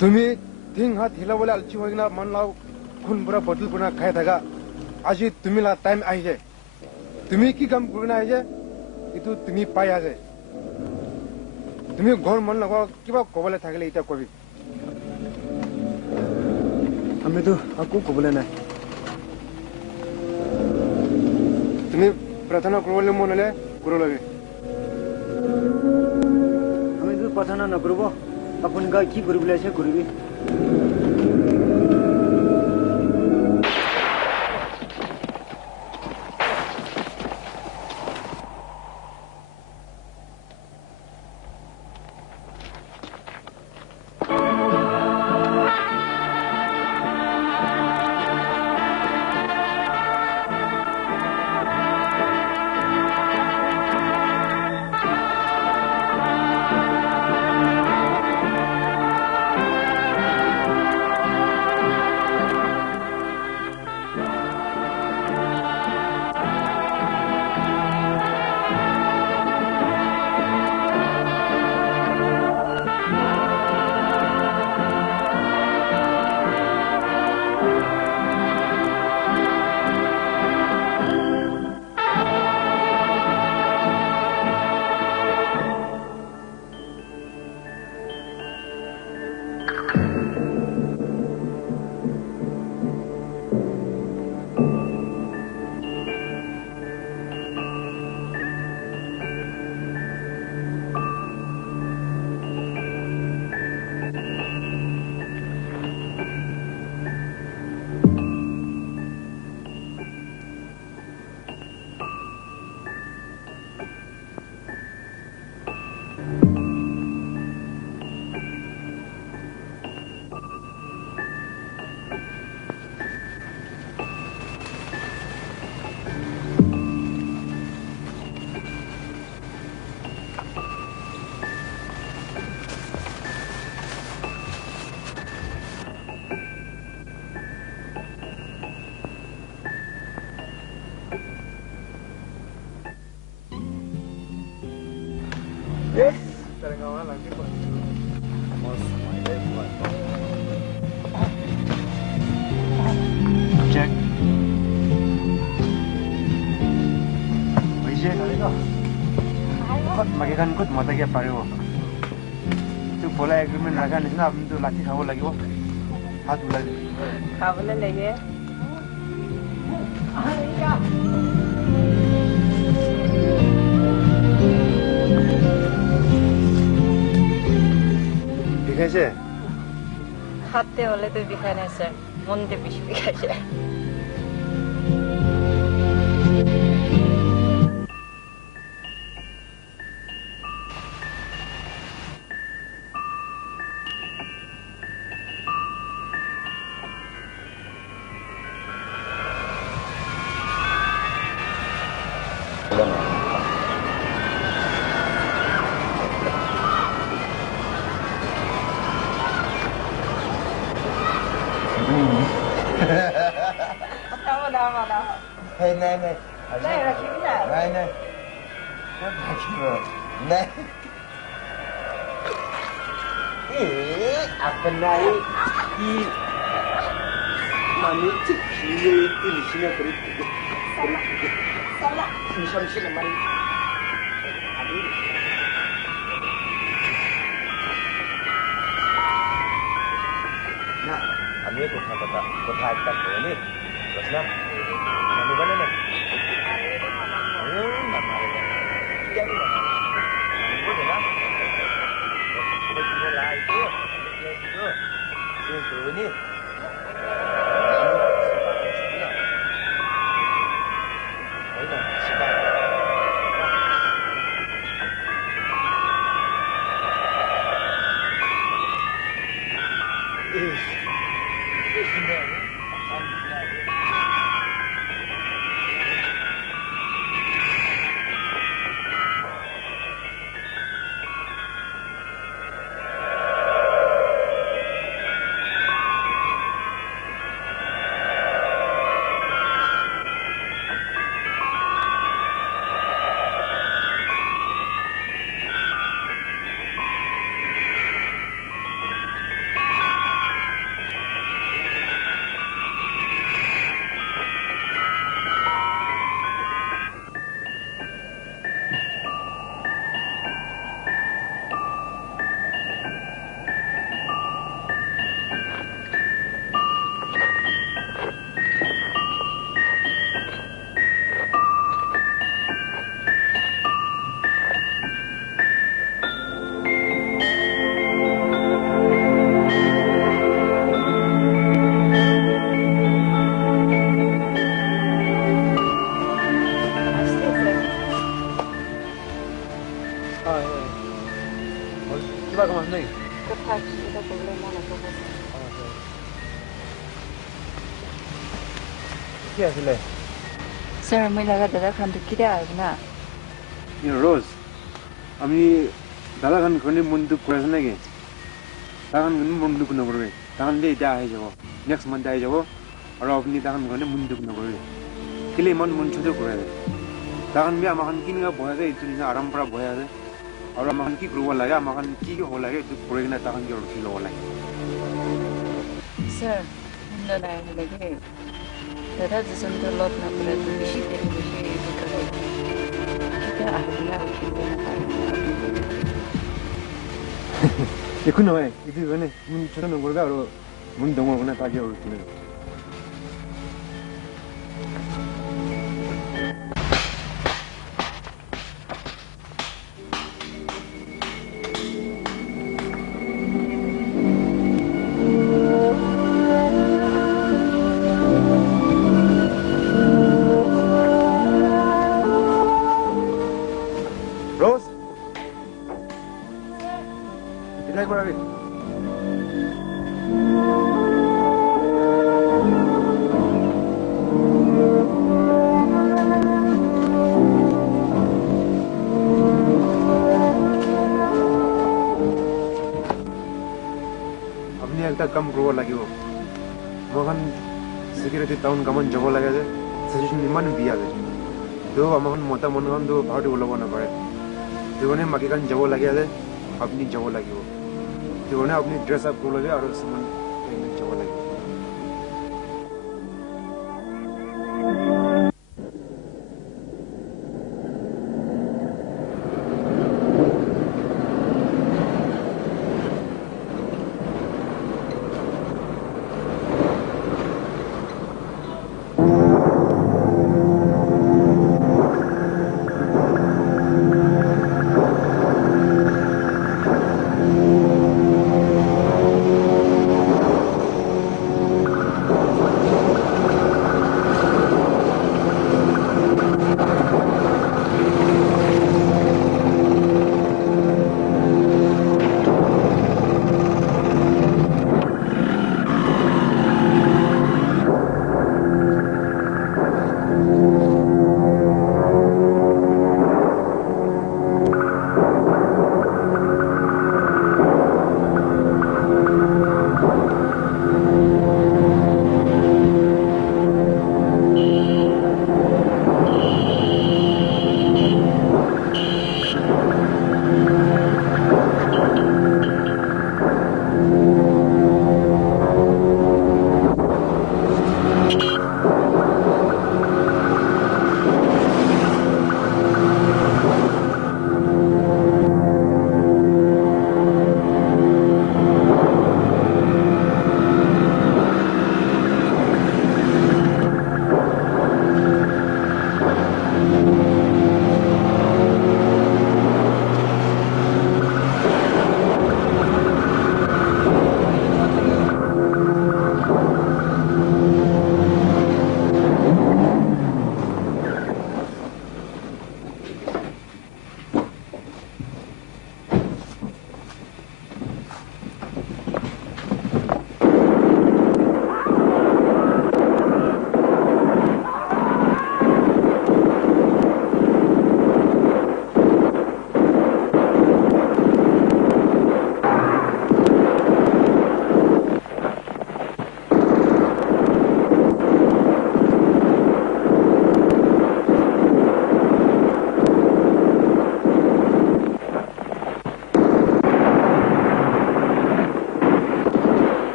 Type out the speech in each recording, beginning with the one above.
तुम्ही थिंग हा थिला बोले अलची होईना मन लाव खून बुरा बदल पुन्हा खाय थागा आजी तुम्हीला टाइम आहे तुम्ही की काम पूर्ण आहे इतु तुम्ही पाय आहे तुम्ही घर मन लगवा किबा कबले थागले इटा कबि আমি তো আকো কবলে নাই তুমি প্রার্থনা করবলে মন হলে করো লাগে আমি তো প্রার্থনা না করব আপন গা কি করবলে আছে করবি পলা এগ্ৰিমেণ্ট ৰাখা নিচিনা আপুনিতো লাঠি খাব লাগিব হাত ওলাই খাবলৈ লাগে বিষাইছে হাতে হলে তো বিষায় নাই স্যার মনতে বেশি বিষাইছে Hey, này. Đây là chuyện nào? Này. Nó phải chưa? Này. Apa naik? Mami cik ini di sini beri. Salah. Misal sini mari. Nah, kami itu kata ini. Terus nah. Mami mana nak? Jadi mana? Mami boleh lah. Kita tinggal lah itu. Itu ini. Sir আমি লাগা দাদা খান তো কিরে আইব না রোজ আমি দাদা খান ঘনি মনদুখ কৰি আছে নেকি দাদাখান ঘনি মনদুখ নকৰিবি দাদাখান দে এতিয়া আহি যাব নেক্সট মান্থ আহি যাব আৰু আপুনি দাদাখান ঘনি মনদুখ নকৰিবি কেলে ইমান মন চুটো কৰে দাদাখান বি আমাখান কিনিকা বহাই আছে এইটো নিচিনা আৰাম পৰা বহাই আছে আৰু আমাখান কি কৰিব লাগে আমাখান কি হ'ব লাগে এইটো কৰি কিনে দাদাখান কি ৰখি ল'ব লাগে স্যার দাদা লাগে দাদা যেজন তো লগ না করে তো বেশি দেরি বেশি বিকালে এটা আগে না উঠিতে না পারে একো নহয় এইটো মানে মন চুটো নকৰিবা আৰু মন ডাঙৰ মানে তাকে ৰখি ল'ব কাম কৰিব লাগিব মহান সিকিউৰিটি টাউন কামত যাব লাগে যে সাজেশন ইমান বিয়া আছে তো আমাখন মতা মনখন তো ভাৰতে ওলাব নাপাৰে সেইকাৰণে মাকে কাৰণ যাব লাগে যে আপুনি যাব লাগিব সেইকাৰণে আপুনি ড্ৰেছ আপ কৰিব লাগে আৰু সামান যাব লাগিব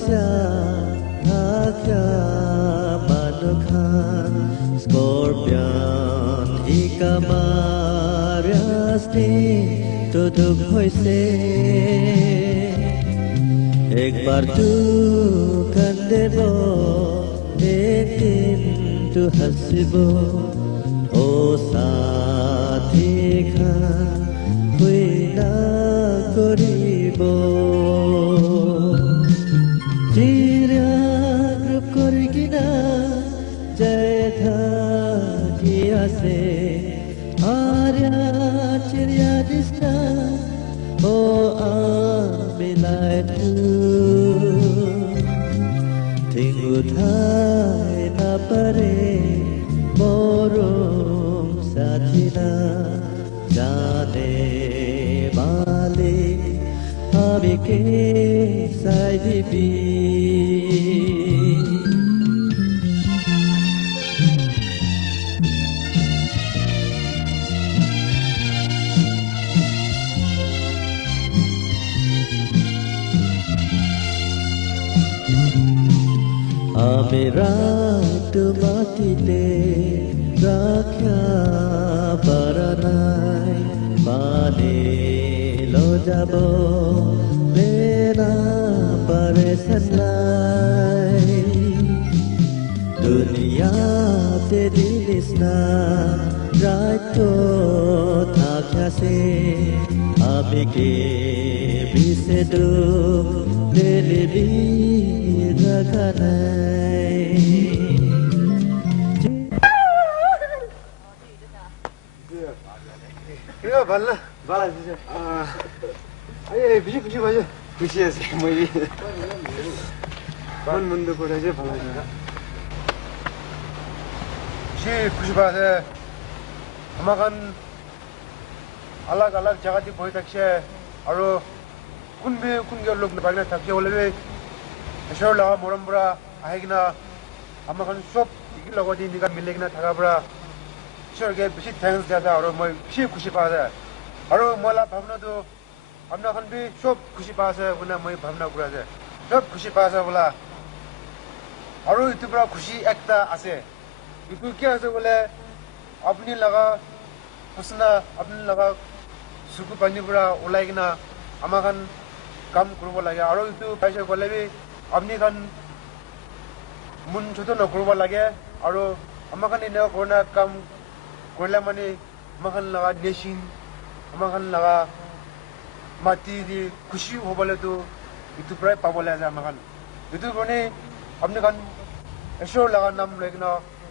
Pasya Hakya Manukhan Scorpion Ikamarasti Tuduk hoise Ek bar tu kan debo Ek din tu hasibo O sathi khan Hui na koribo Jira grup korigina Jai thakiya se Arya chirya disna O amilai tu Tingu thai na pare Morom sathina Jane malik Abike sai dibi Amira tumatite rakhya paranai Mane lo jabo lena paresanai Dunia te dilisna raito thakya se Abike bisedu delibi 그래 발라 발라 진짜 아예 비지 맞아 비지에서 뭐이 반 문도 거라지 발라 지 98에 아마간 अलग-अलग जगह ती बोई तकशे और कुन लोग ने बागना तकशे बोले Asher लगा मोरम्बरा आएगिना अमकन सब इकी लोगों दी निका मिलेगिना थका बरा ऐशर के बिशी थैंक्स जाता और मैं बिशी खुशी पास है और मला भावना तो हमना खन भी सब खुशी पास है उन्हें मैं भावना करा है सब खुशी पास है बोला और इतने बड़ा खुशी एकता आसे इतने क्या आसे बोले अपनी लगा पसंद अपनी लगा सुकु पानी बरा उलाइगिना अमकन काम करूँ लगे और इतने पैसे बोले भी अपनी खन मुन छोटो न करूँ लगे और अमकन इन्हें कोना काम करले मनी अमकन लगा नेशिन अमकन लगा माती दी खुशी हो बोले तो इतने प्राय पावले जाए अमकन इतने बने अपने खन ऐशर लगा नाम लेकिन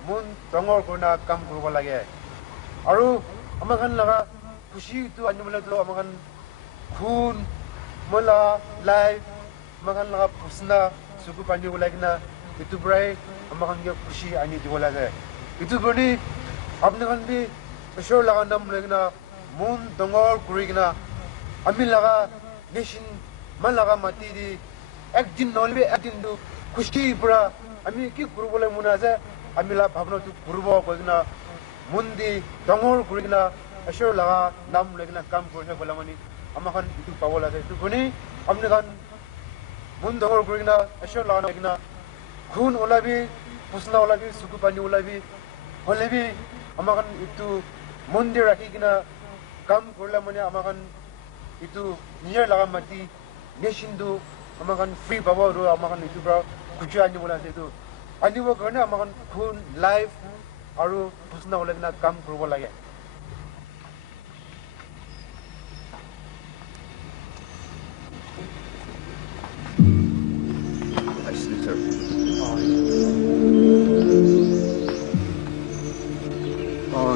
मुन तंगोर कोना काम करूँ लगे और अमकन लगा खुशी तो अन्य बोले तो अमकन खून मला लाइफ अमकन लगा पसंद सुकु पानी बोला कि ना इतु बड़े अमकन के खुशी आनी दिवाला है इतु बड़ी अपने खन भी ऐशर लगा नाम लेकिन मुन तंगोर कुरी कि ना अमी लगा नेशन मन लगा माती दी एक दिन नॉल भी एक दिन तो खुशी पूरा अमी की कुरु बोले मुना से अमी ला भावना तो कुरु बो कोई ना मुंदी तंगोर कुरी कि ना ऐशर लगा नाम लेकिन काम करने बोला मनी अमकन इतु पावला है इतु बनी अपने खन मुन तंगोर कुरी कि ना ऐशर लगा लेकिन खून वाला भी पसंद वाला भी सुकु पानी वाला भी होले भी अमकन इतु मंदिर रखी कि ना काम करला मने अमकन इतु नियर लगा मती नेशन दो अमकन फ्री पावर रो अमकन इतु बरा कुछ आनी बोला से तो आनी वो करने अमकन खून लाइफ और पसंद वाला कि ना काम करवा लगे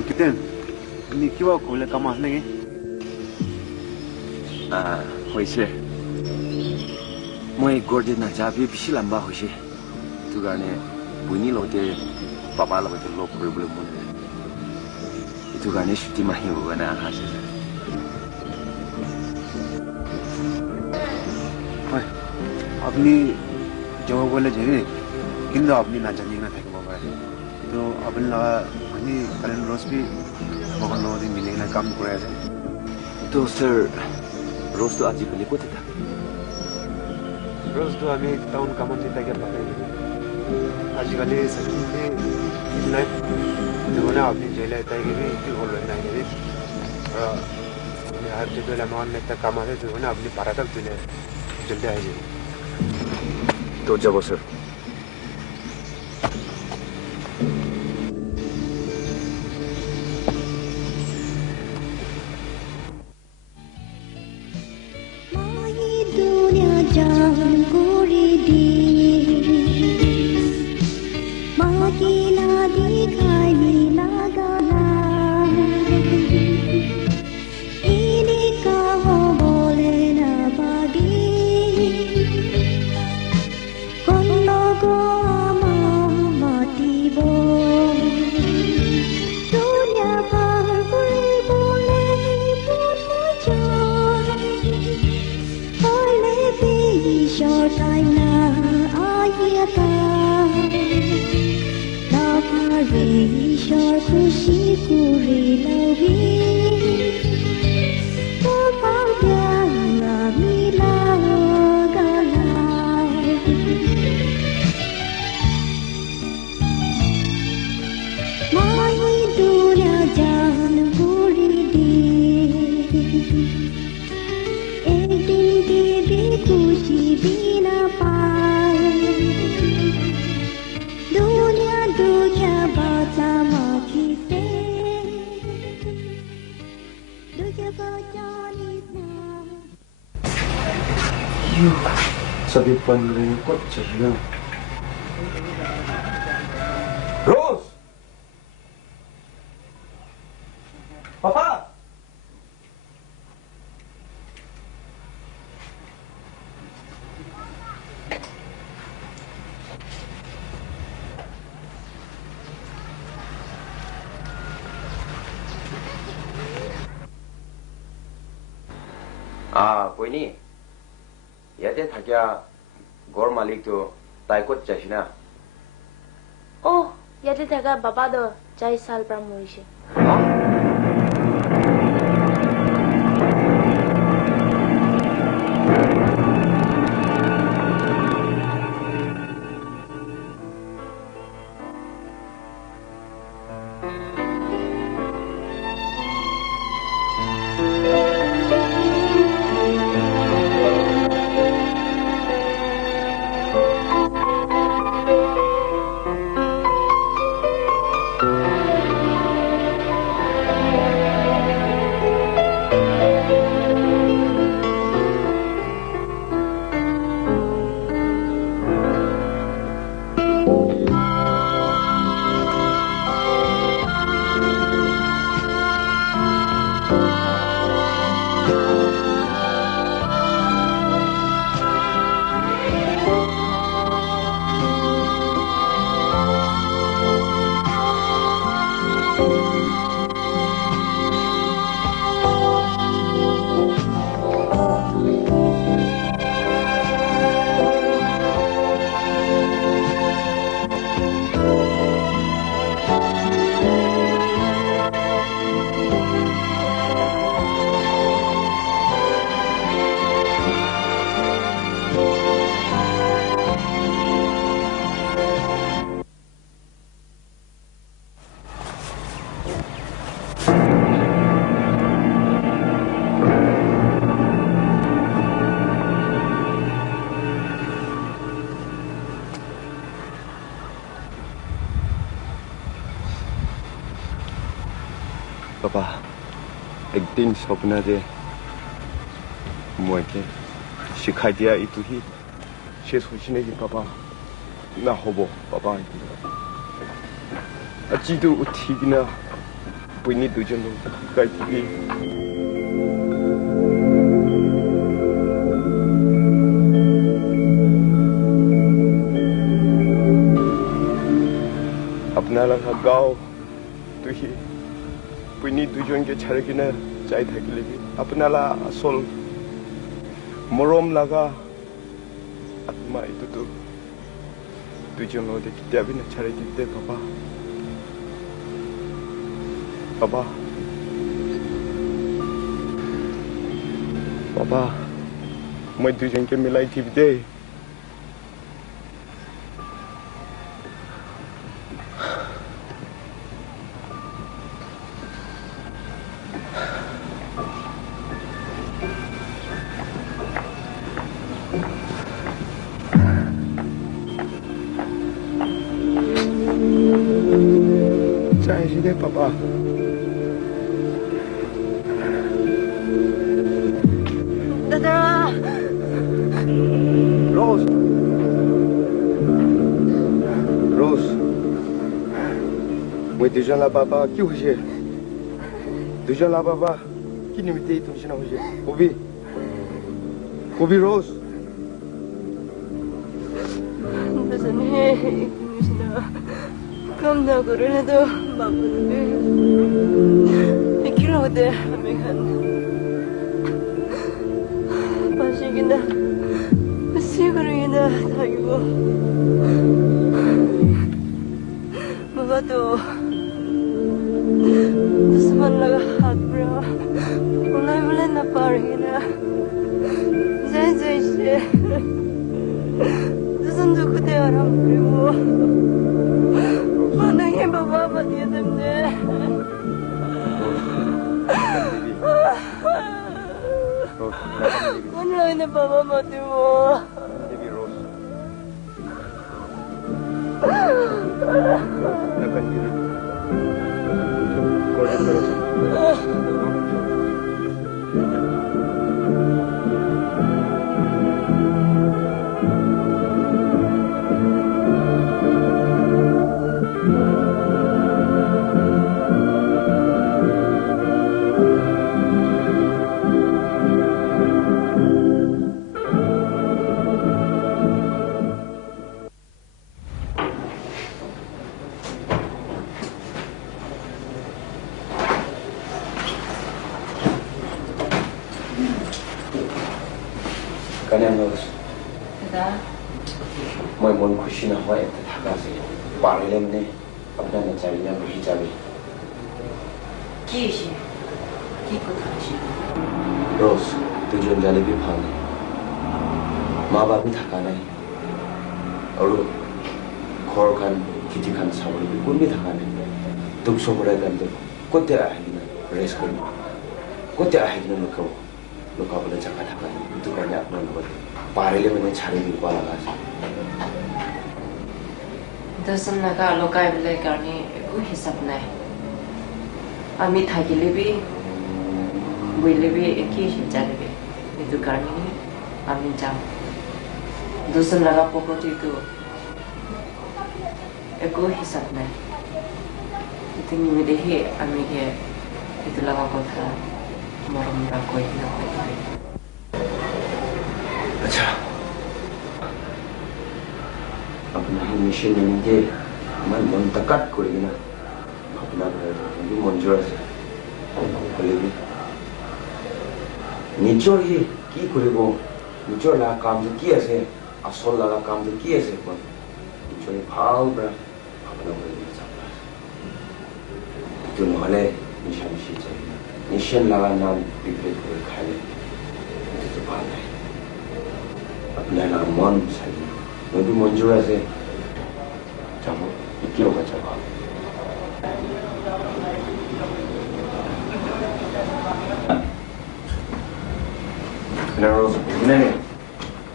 कितने निकिवा कोले कमास लेंगे होइसे मैं गोर्डे ना जाबी बिशी लंबा होइसे तु गाने बुनी लोटे पापा लोटे लो प्रॉब्लम मुन तु गाने छुट्टी माही होगा ना हासे ओए अपनी जो बोले जेरे किंदा अपनी ना जानी ना थे बाबा तो अपन लगा अपनी करें रोज भी मगन लोग दिन मिलेंगे ना काम कराया जाए तो सर रोज तो आज ही कल को था रोज तो आम्ही टाउन कामात तागे पाहिजे आजकाल सगळे नाही दुना आपली जेला तागे भी ती होल नाही रे हर जगह मान में तक काम आते दुना आपली पारातक दिले जल्दी आइए तो जाबो सर सभी पंद्रह को चाहिए रोज पापा 보이니? 얘들 다기야 골 말릭도 따이꽃 자시나? 얘들 다가 바바도 자이 살브람 모이시. पापा एक दिन सपना दे मुझे सिखा दिया इतु ही से सोचने की पापा ना होबो पापा अजीदु उठी बिना पुनी दुजन गाइती अपना लगा गाँव तु ही पुनी दुजन के छारे की ना चाय था के लिए अपना ला असल मरोम लगा आत्मा itu tuh tujuan lo deh kita भी ना छारे kita पापा पापा पापा मैं तुझे के मिलाई थी दे deh papa. Dada. Rose. Rose. Moi déjà là papa qui hoje. Déjà là papa qui ne m'était tout china hoje. Kobi. Kobi Rose. 무슨 해 이놈이시나 겁나 그러래도 바쁜데 길어대 하면 마시기나 시그러이나 다기고 뭐가도 무슨 말라가 하더라 몰라 나 빠르기나 제제시 무슨 그대 알아 그리고 반응해 봐봐 어디에 됐네 온라인에 봐봐 어디고 Baby Rose. Kalian Rose, 나 मैं मन खुशी ना हुआ एक थका से पार्लियामेंट ने अपना नचारियां वही जावे 기시 기껏 하시 रोज तुझे जाने भी भावने माँ बाप भी थका नहीं और खोर खान किसी खान सावल भी कुछ भी थका नहीं तुम सो बड़ा कर दो कुत्ते आएंगे ना रेस करो कुत्ते आएंगे ना लोग बोले जगह थका नहीं तू करने अपना लोग पार्लियामेंट में छाड़े भी पाला गाज़ दसन लगा लोकाय बले करने को हिसाब नहीं आमी थाकी लेबी बुलेबी किसी जाने भी itu करने आमी जाम दसन लगा प्रॉपर्टी तो एको हिसाब नहीं itu निमित्त ही आमी के itu लगा कोथा मरम कोई ना कोई अच्छा अपना ही मिशन में के मन तकत करेगी ना अपना भी मंजूर है बोलेगी निचोर ही की करेगो निचोर ला काम तो किया से असोल ला काम तो किया से पर निचोर भाव पर अपना बोलेगी चाहता है जो नॉले निशान शी चाहिए निशान लगा नाम बिगड़े हुए खाले तो बात है अपना ला मन चाहिए मैं भी मंजूर है चाहो इक्की होगा चाहो Kenapa Rose? Gimana nih?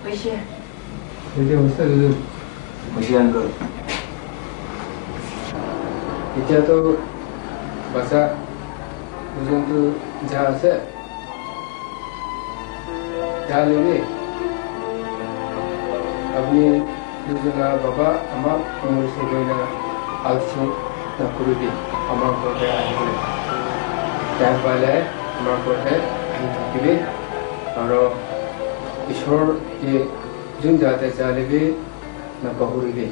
Aisyah Jadi Ustaz dulu. Masih angker. Kita tu bahasa Uzun tu jahal se. Jahal ini. Abni Uzun la bapa ama umur sebenarnya alsu nak kurubi ama kote ayah. Dah balik ama kote ayah kiri. और ईश्वर ये जुन जाते चाले भी न बहुरी भी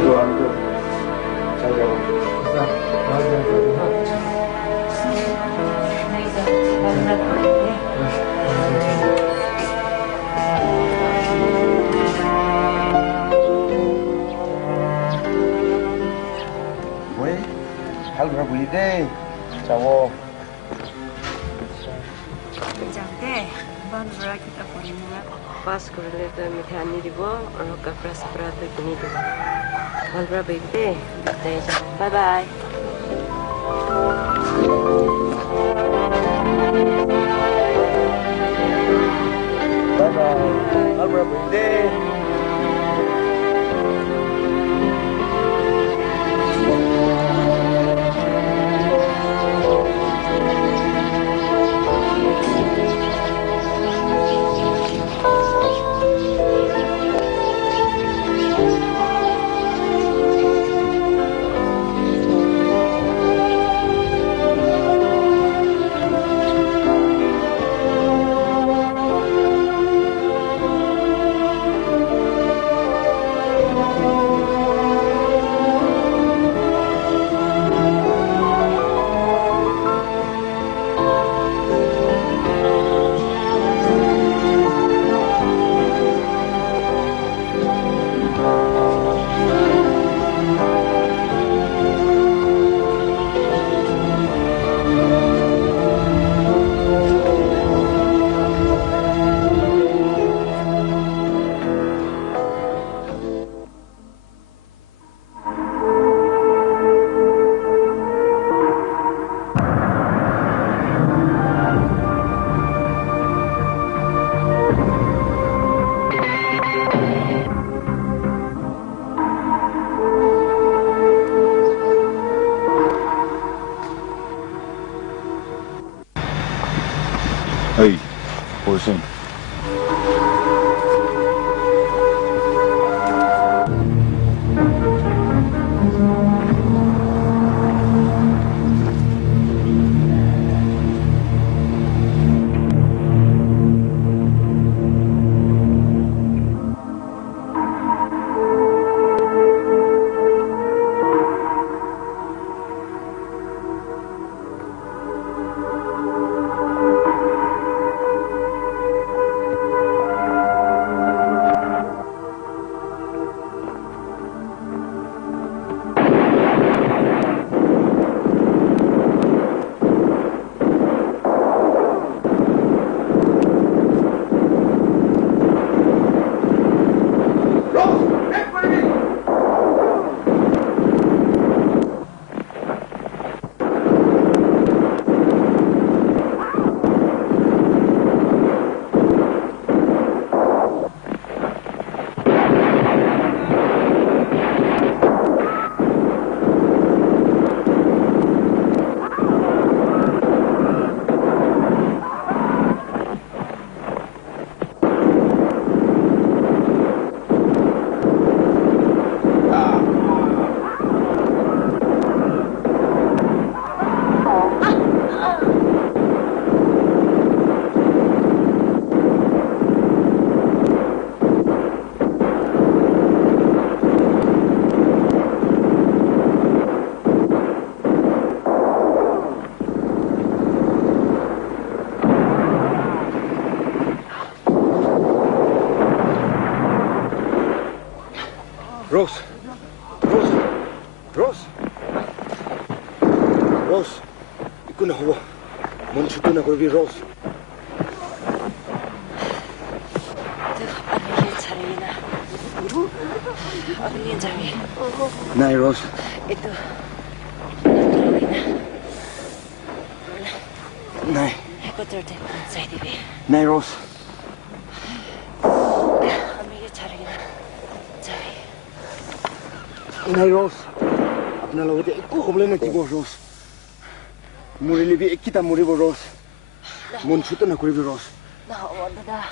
तो आपको चल जाओ ऐसा बात करते हैं नहीं तो बंदा कोई Boy, hal berapa deh? Cawo. 장대 반 브라켓 아포니나 파스 그레레도 미타니 디고 어로카 프라스 프라도 그니도 발브라 베이데 데자 바이바이 Bye bye. Hal berapa deh? soon. Rose, Rose, Rose, Rose, iku na huwa, mon chuto na korbi Rose. Nai Rose. Itu. Nai. Aku terus saya di. Nai Rose. Nai Rose. Apna logo te iku hoble na tigo Rose. Muri libi ikita muri bo Rose. Mon chuto na korbi Rose. Nah, wanda.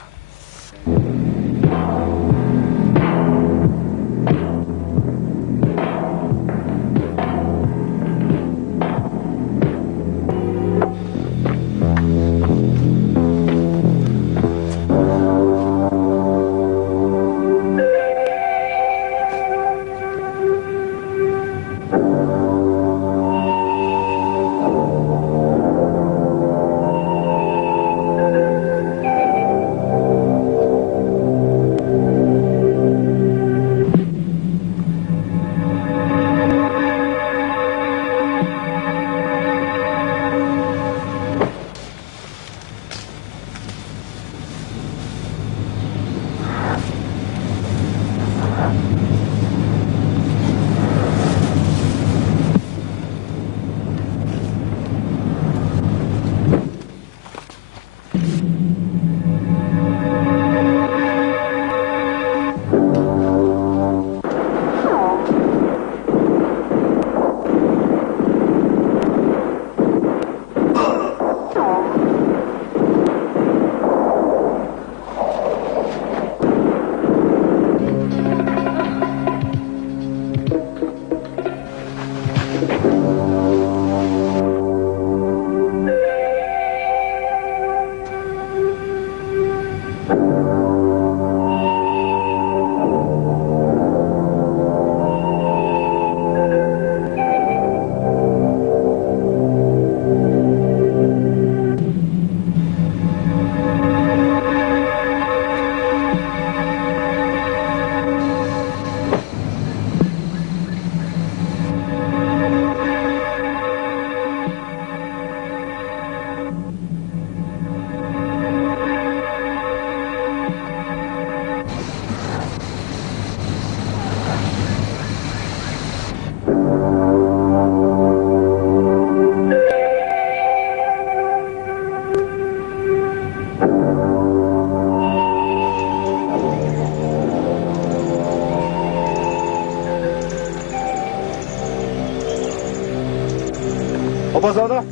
Obazada?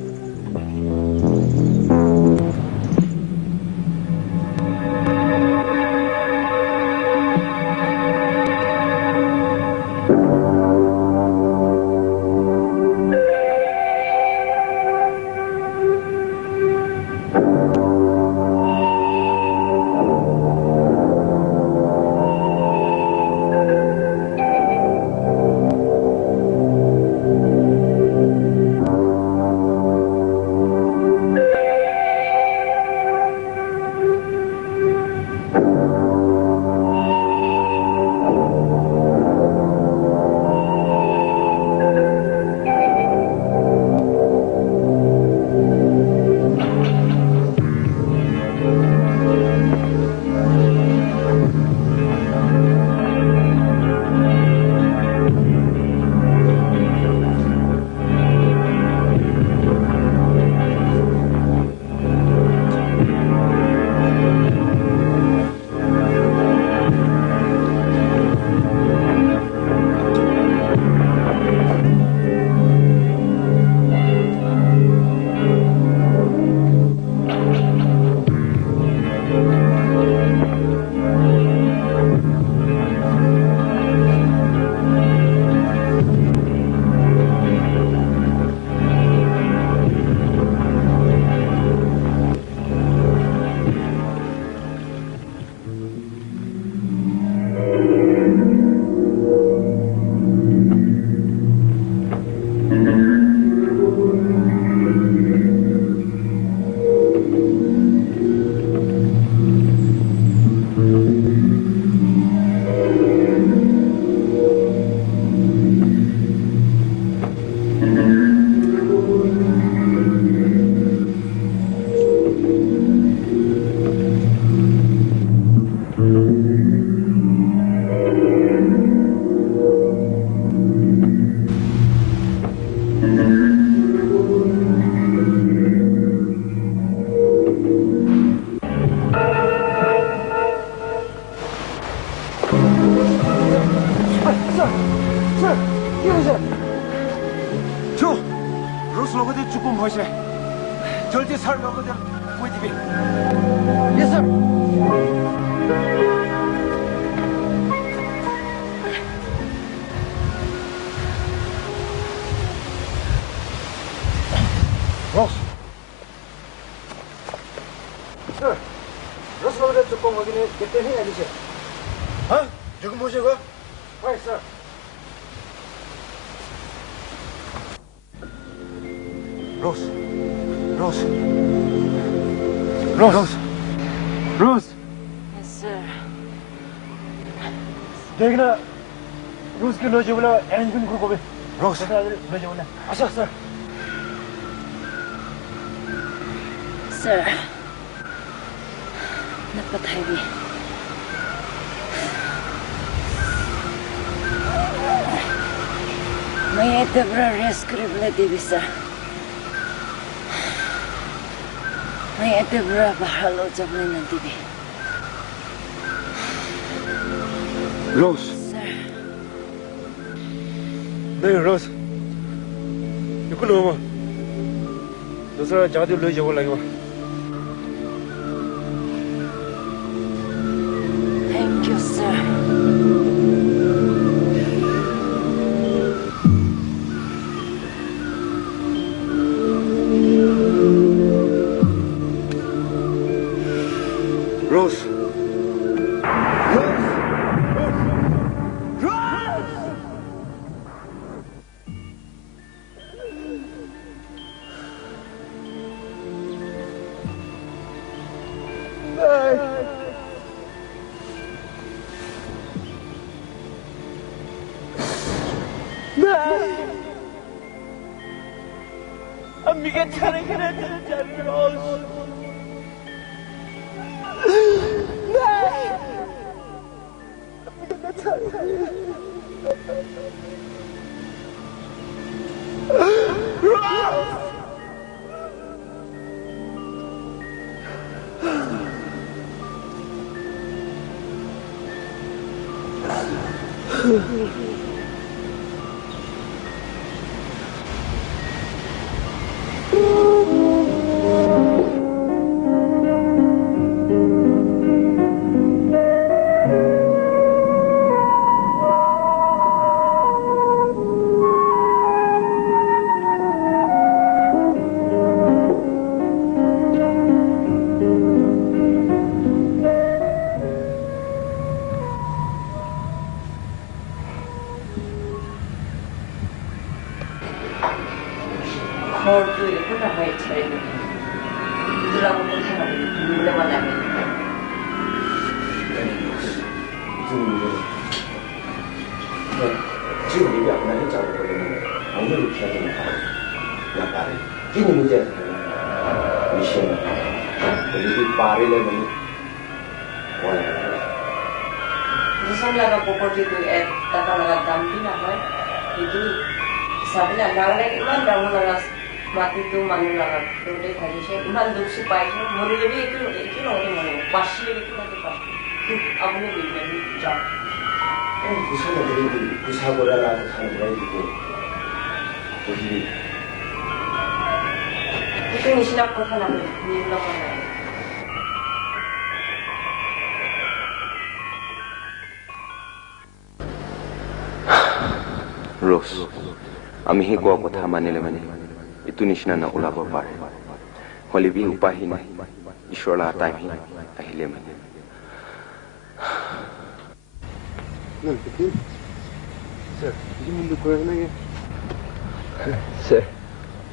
로스 로고대 조금 보시. 절대 살 로고대 보이티비. Yes, sir. Ross. Sir, Ross 로고대 조금 확인해. 그때 해 아니지? 어? 조금 보시고. Right, sir. Rose. Rose. Rose. Rose. Rose. Yes, sir. देखना रूस के लोग बोला engine group होवे रोस लोग बोला अच्छा sir Sir. Napatay. May etebra rescrible divi, sir. May etebra bahalo jable na divi. Rose. Sir. नहीं रोज ये कौन हुआ दूसरा जादू ले जाओ लगे Thank you, sir. Rose. Amiga 차례기나 진짜 로스. Kordu itu namanya cerita. Itulah aku sama dia. Dulu mana ni? gini muje mission jadi pare le mani wala Nisam laga property tu taka laga dampi na hoy itu sabila laga iman damu laga mati tu manu laga rote thari se iman duk se pai tu mori lebi itu no ni manu pashi lebi tu na tu pashi apne bhi nahi ja kusa na dari kusa gora la khan rai itu jadi itu nisina kotha na ni laga na Rose, আমি হে কোৱা কথা মানিলে মানে ইটো নিচিনা না ওলাব পাৰে হলে বি উপায় নাই ঈশ্বৰলা টাইম আহিলে মানে Sir, ini mundur ke mana ya? Sir,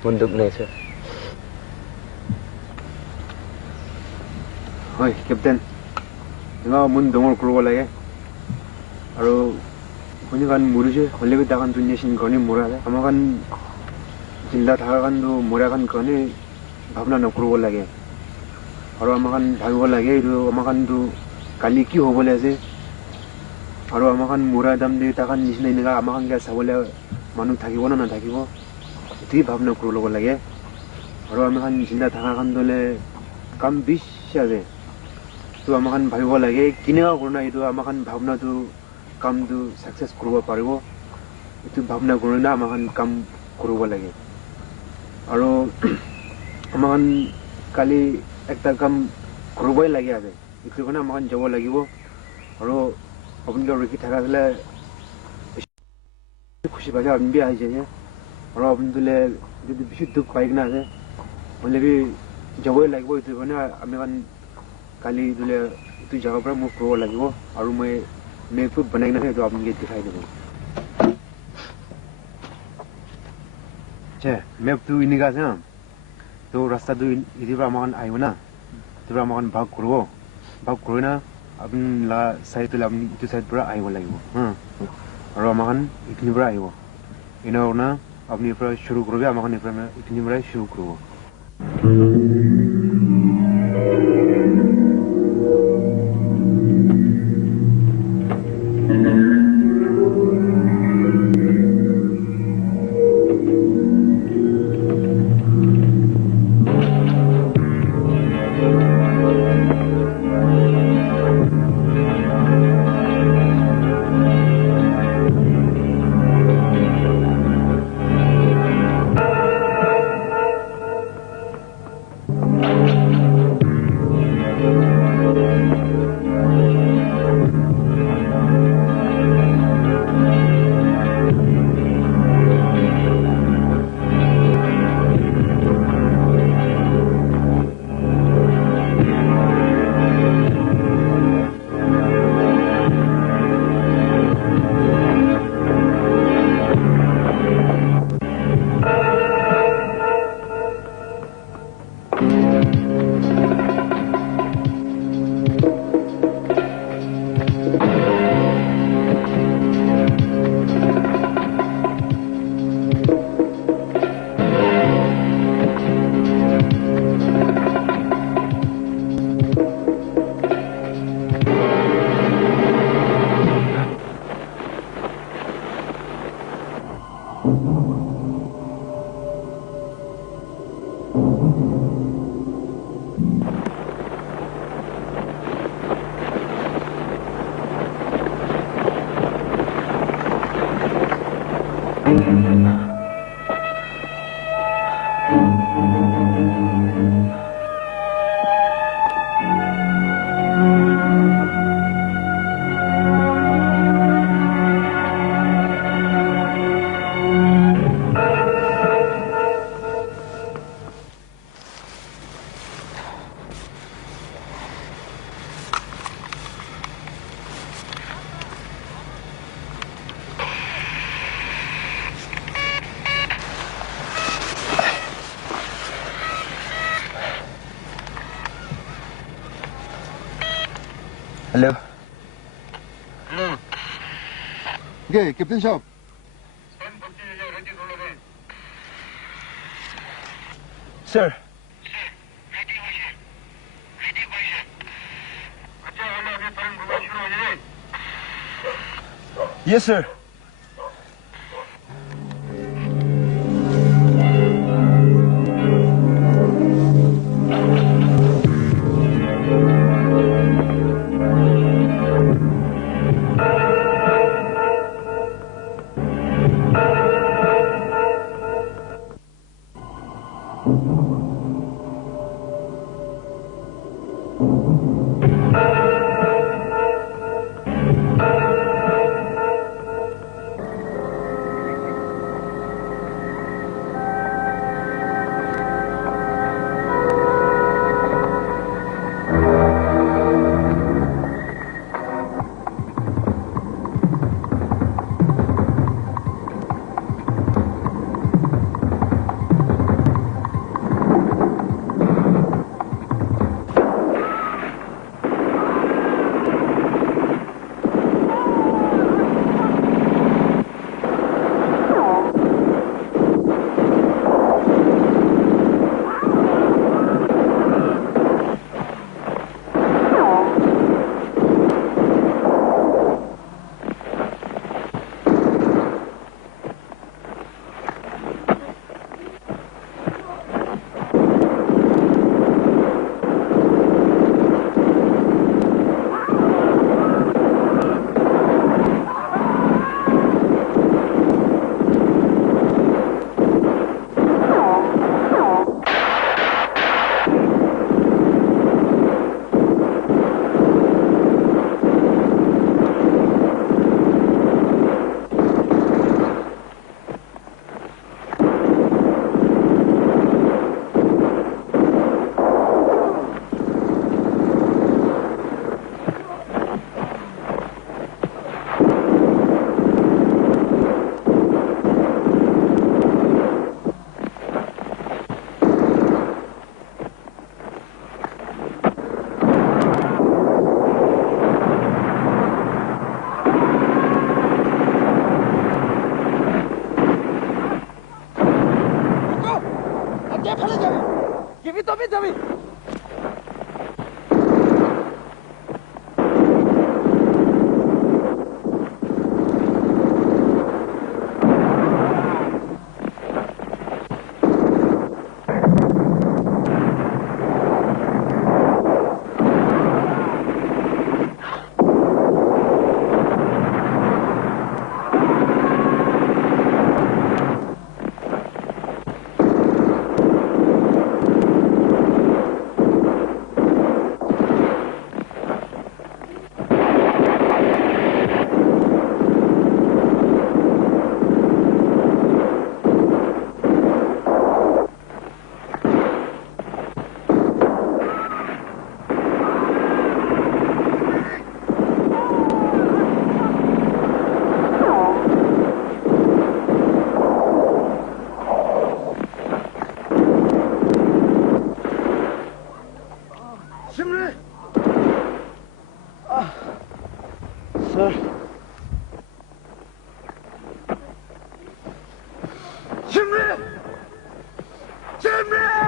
mundur nih sir. Hoi, Captain. Dengar mundur keluar lagi. Aru kuni kan muruj, hole kita kan dunia sini kani murah le. Ama kan जिल्ला थाका kan tu murah kan kani भावना न keluar lagi. Aru ama kan भागो lagi itu ama kan tu kali ki ho bole ase. Aru ama kan murah dam di takan nisna inaga ama kan gak sabole manu থাকিব না থাকিব এটি ভাবনা করে লব লাগে আর আমি চিন্তা থাকা কান দলে কাম বিশ আছে তো আমাখান ভাবিব লাগে কিনেও করোনা এইটো আমাখান ভাবনাটো কামটো সাকসেস করব পারিব এটো ভাবনা করে না আমাখান কাম করব লাগে আর আমাখান কালি একটা কাম করবই লাগে আছে এটো কারণে আমাখান যাব লাগিব আর আপনি রকি থাকা হলে খুশি পাইছে আপনি বি আইছে আর আপনি দিলে যদি বেশি দুঃখ পাই না আছে বলে বি যাবই লাগিব এটো কারণে আমি কালি দিলে এটো জায়গার পর মুভ করব লাগিব আর মই মেপ বানাই না তো আপনাকে দেখাই দেব আচ্ছা মেপ তো ইনিকা আছে তো রাস্তা তো ইদিবা আমান আইব না তো আমান ভাগ করব ভাগ করে না আপনি লা সাইড লা আপনি এটো সাইড পর আইব লাগিব হ্যাঁ আর আমান ইখিনি পর আইব ইনা না আপনি পর শুরু করবে আমান ইখিনি পর শুরু করব Hello. Okay, Captain Shop. Sir. Yes, sir. Sir. Jimmy! Jimmy!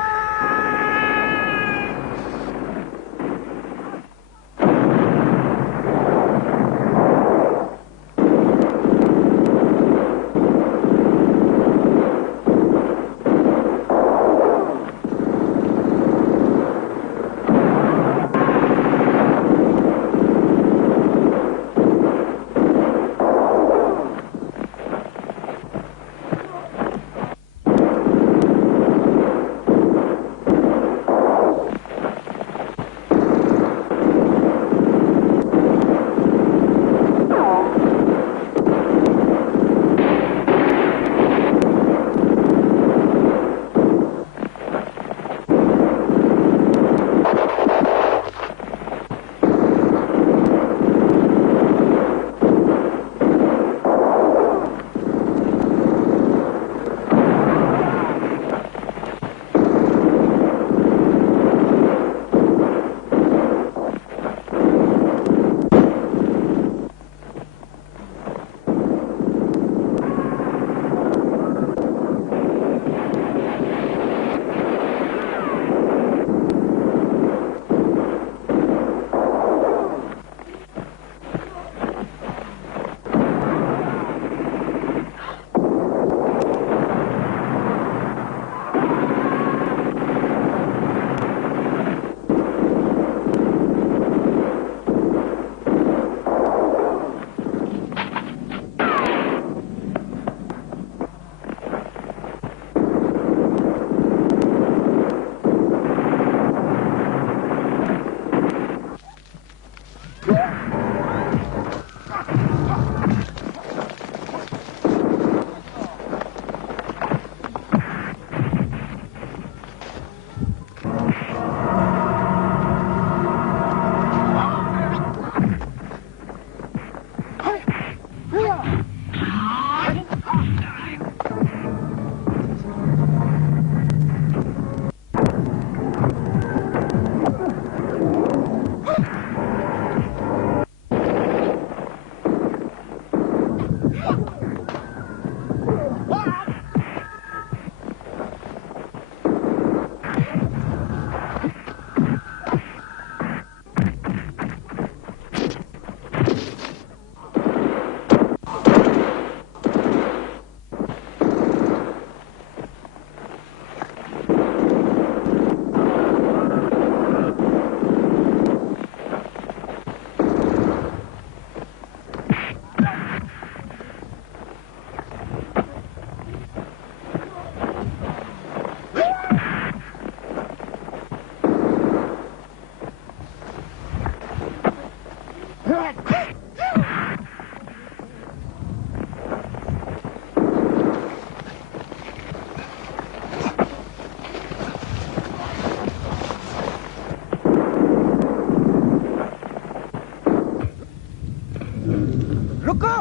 रुको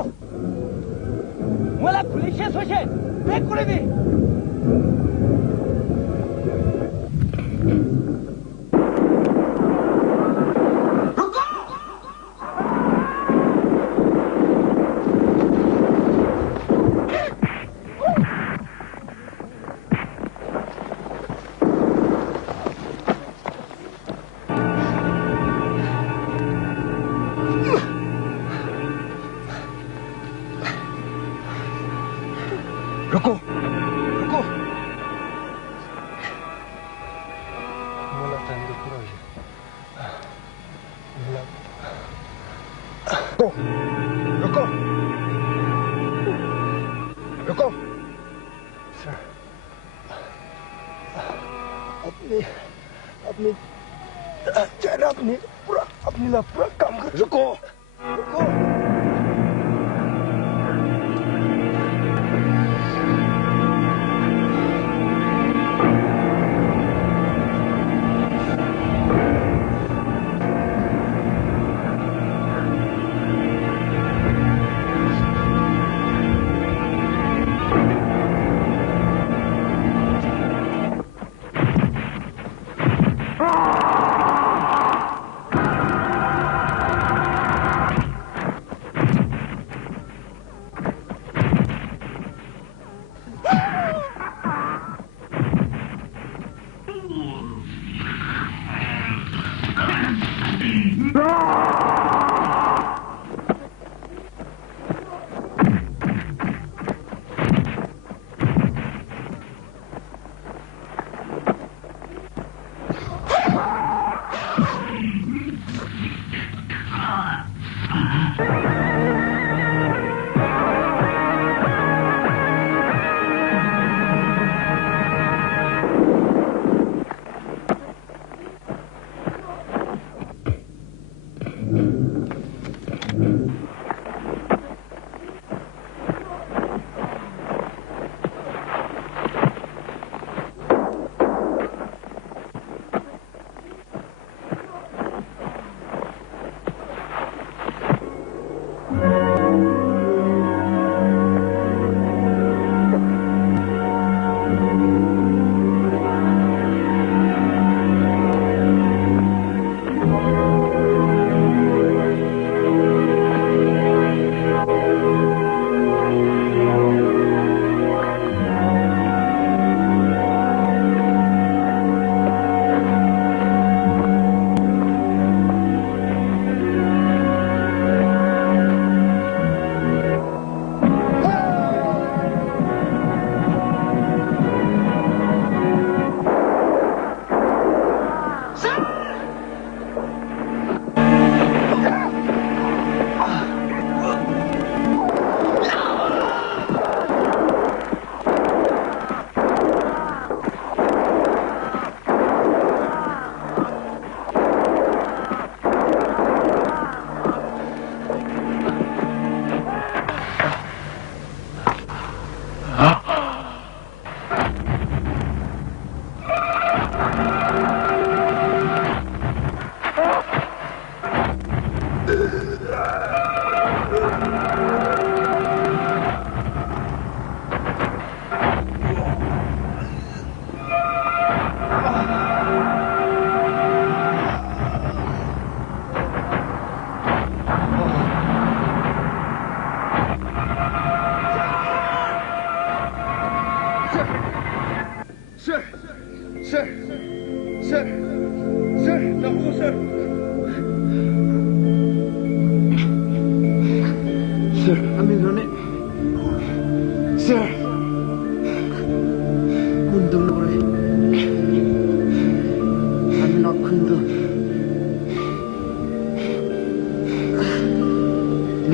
मलाई पुलिसले सोचे ब्रेक করে দে रुको रुको मलाई टाइम रुको रुको रुको सर अपनी चेहरा अपनी पूरा काम कर रुको रुको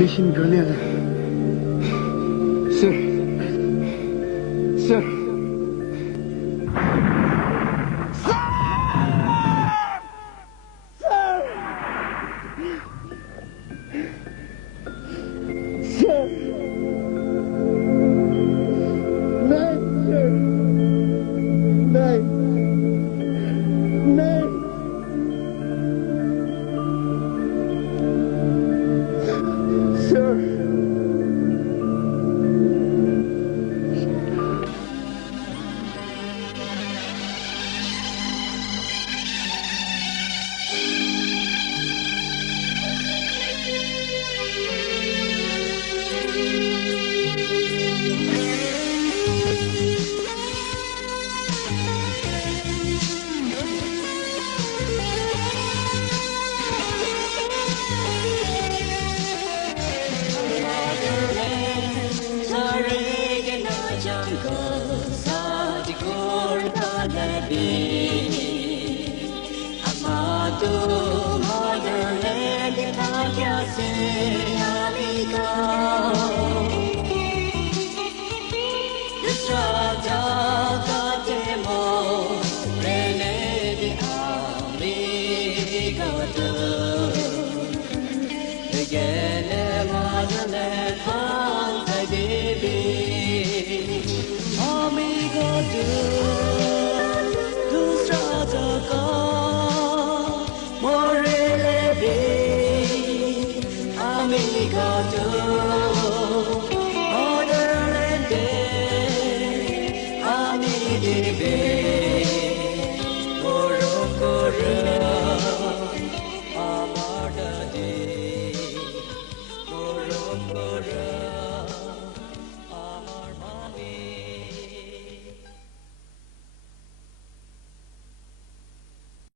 Mission Granada. Sir. Sir. Amigo,